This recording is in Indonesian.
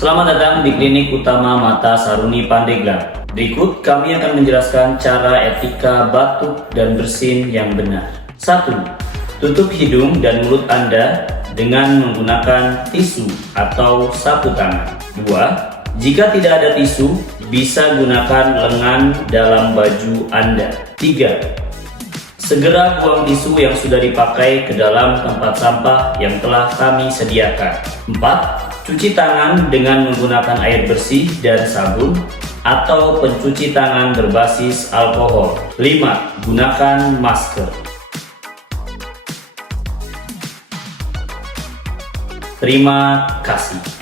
Selamat datang di Klinik Utama Mata Saruni Pandeglang. Berikut kami akan menjelaskan cara etika batuk dan bersin yang benar. 1. Tutup hidung dan mulut Anda dengan menggunakan tisu atau sapu tangan. 2. Jika tidak ada tisu, bisa gunakan lengan dalam baju Anda. 3. Segera buang tisu yang sudah dipakai ke dalam tempat sampah yang telah kami sediakan. 4. Cuci tangan dengan menggunakan air bersih dan sabun atau pencuci tangan berbasis alkohol. 5. Gunakan masker. Terima kasih.